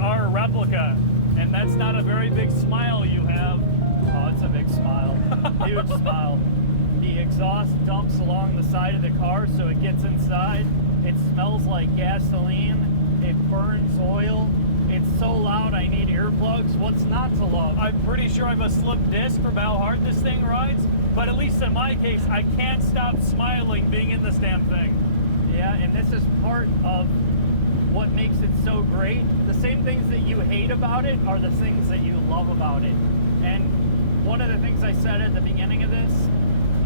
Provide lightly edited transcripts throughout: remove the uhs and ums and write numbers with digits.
GT350R replica, and that's not a very big smile you have. Oh, it's a big smile. Huge smile. The exhaust dumps along the side of the car, so it gets inside. It smells like gasoline. It burns oil. It's so loud I need earplugs. What's not to love? I'm pretty sure I have a slip disc from how hard this thing rides, but at least in my case, I can't stop smiling being in this damn thing. Yeah, and this is part of what makes it so great. The same things that you hate about it are the things that you love about it. And one of the things I said at the beginning of this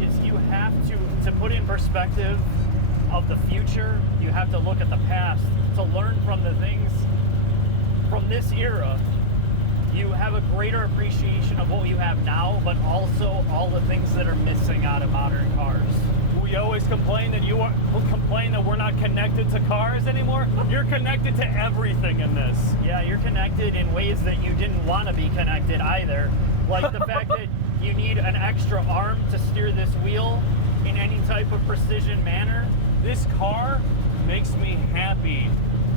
is you have to put in perspective of the future. You have to look at the past to learn from the things from this era. You have a greater appreciation of what you have now, but also all the things that are missing out of modern cars. We always complain that we're not connected to cars anymore. You're connected to everything in this. Yeah, you're connected in ways that you didn't want to be connected either. Like the fact that you need an extra arm to steer this wheel in any type of precision manner. This car makes me happy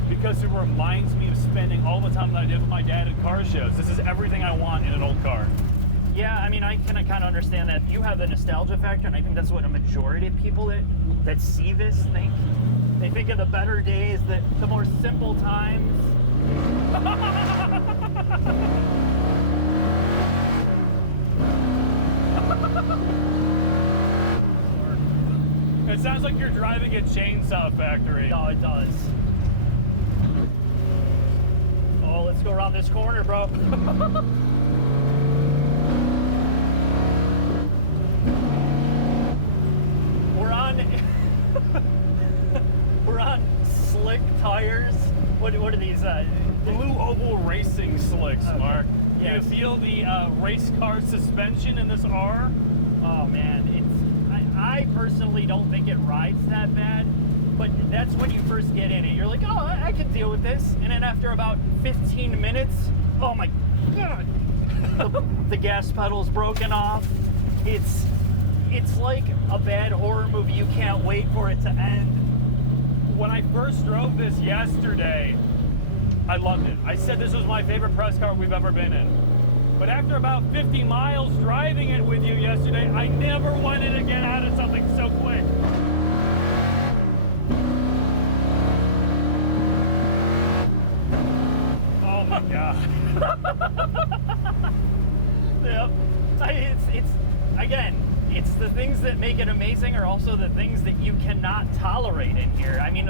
because it reminds me of spending all the time that I did with my dad at car shows. This is everything I want in an old car. Yeah, I mean, I can kind of understand that. You have the nostalgia factor, and I think that's what a majority of people that see this think. They think of the better days, the more simple times. It sounds like you're driving a chainsaw factory. No, it does. Oh, let's go around this corner, bro. We're on slick tires. What are these? Blue oval racing slicks, okay. Mark. Yes. You feel the race car suspension in this R? Oh man, I personally don't think it rides that bad, but that's when you first get in it. You're like, oh, I can deal with this. And then after about 15 minutes, oh my God, the gas pedal's broken off. It's like a bad horror movie. You can't wait for it to end. When I first drove this yesterday, I loved it. I said this was my favorite press car we've ever been in. But after about 50 miles driving it with you yesterday, I never wanted to get out of something so quick. Oh my God. Yep. It's the things that make it amazing are also the things that you cannot tolerate in here. I mean,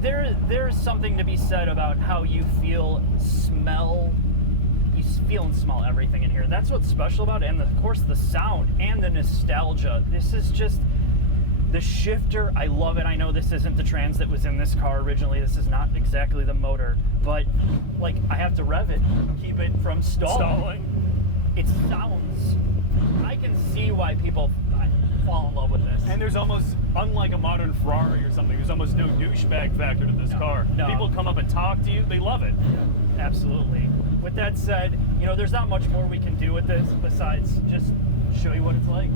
there's something to be said about how you feel, smell. You feel and smell everything in here. That's what's special about it. And of course the sound and the nostalgia. This is just the shifter. I love it. I know this isn't the trans that was in this car originally. This is not exactly the motor, but like I have to rev it, keep it from stalling. It sounds, I can see why people fall in love with this. And there's almost, unlike a modern Ferrari or something, there's almost no douchebag factor to this car. No. People come up and talk to you, they love it. Yeah, absolutely. With that said, you know, there's not much more we can do with this besides just show you what it's like.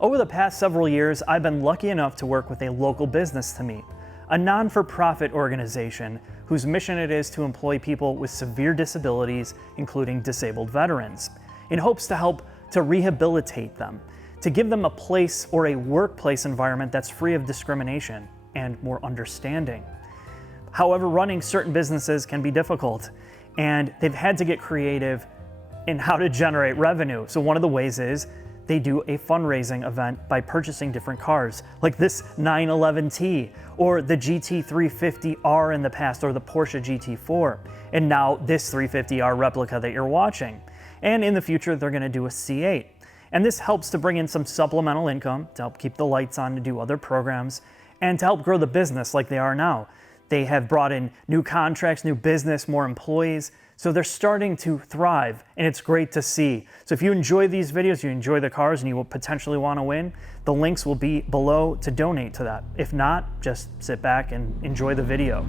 Over the past several years, I've been lucky enough to work with a local business to me, a non-for-profit organization whose mission it is to employ people with severe disabilities, including disabled veterans, in hopes to help to rehabilitate them, to give them a place or a workplace environment that's free of discrimination and more understanding. However, running certain businesses can be difficult, and they've had to get creative in how to generate revenue. So one of the ways is they do a fundraising event by purchasing different cars, like this 911T, or the GT350R in the past, or the Porsche GT4, and now this 350R replica that you're watching. And in the future, they're gonna do a C8. And this helps to bring in some supplemental income to help keep the lights on, to do other programs, and to help grow the business like they are now. They have brought in new contracts, new business, more employees, so they're starting to thrive, and it's great to see. So if you enjoy these videos, you enjoy the cars, and you will potentially want to win, the links will be below to donate to that. If not, just sit back and enjoy the video.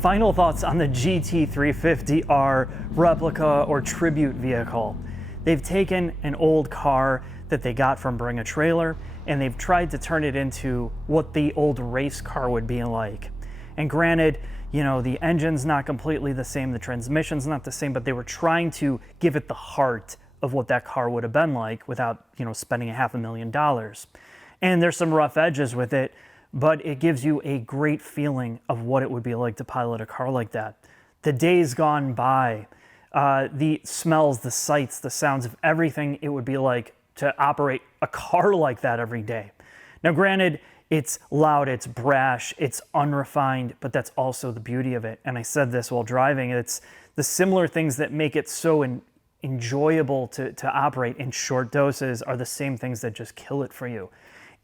Final thoughts on the GT350R replica or tribute vehicle. They've taken an old car that they got from Bring a Trailer, and they've tried to turn it into what the old race car would be like. And granted, you know, the engine's not completely the same, the transmission's not the same, but they were trying to give it the heart of what that car would have been like without, you know, spending $500,000. And there's some rough edges with it, but it gives you a great feeling of what it would be like to pilot a car like that. The days gone by, the smells, the sights, the sounds of everything it would be like to operate a car like that every day. Now granted, it's loud, it's brash, it's unrefined, but that's also the beauty of it. And I said this while driving, it's the similar things that make it so enjoyable to operate in short doses are the same things that just kill it for you.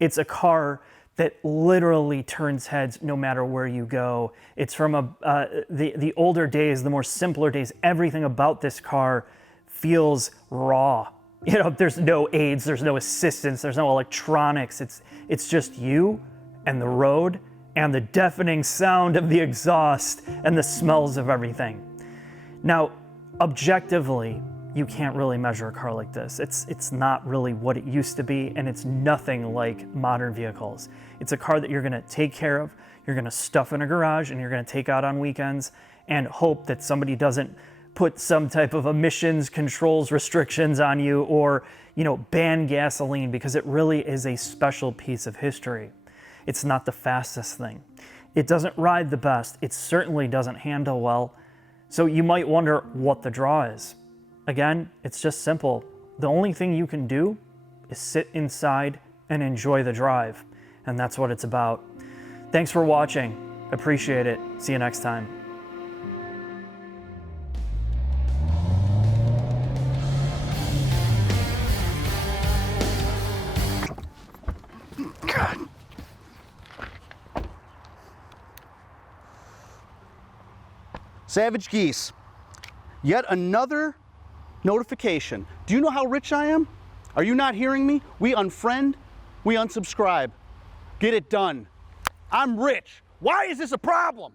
It's a car that literally turns heads no matter where you go. It's from the older days, the more simpler days. Everything about this car feels raw. You know, there's no aids, there's no assistance, there's no electronics. It's just you and the road and the deafening sound of the exhaust and the smells of everything. Now, objectively, you can't really measure a car like this. It's not really what it used to be, and it's nothing like modern vehicles. It's a car that you're gonna take care of, you're gonna stuff in a garage, and you're gonna take out on weekends and hope that somebody doesn't put some type of emissions controls restrictions on you, or, you know, ban gasoline, because it really is a special piece of history. It's not the fastest thing. It doesn't ride the best. It certainly doesn't handle well. So you might wonder what the draw is. Again, it's just simple. The only thing you can do is sit inside and enjoy the drive. And that's what it's about. Thanks for watching. Appreciate it. See you next time. God. Savage Geese, yet another notification. Do you know how rich I am? Are you not hearing me? We unfriend, we unsubscribe. Get it done. I'm rich. Why is this a problem?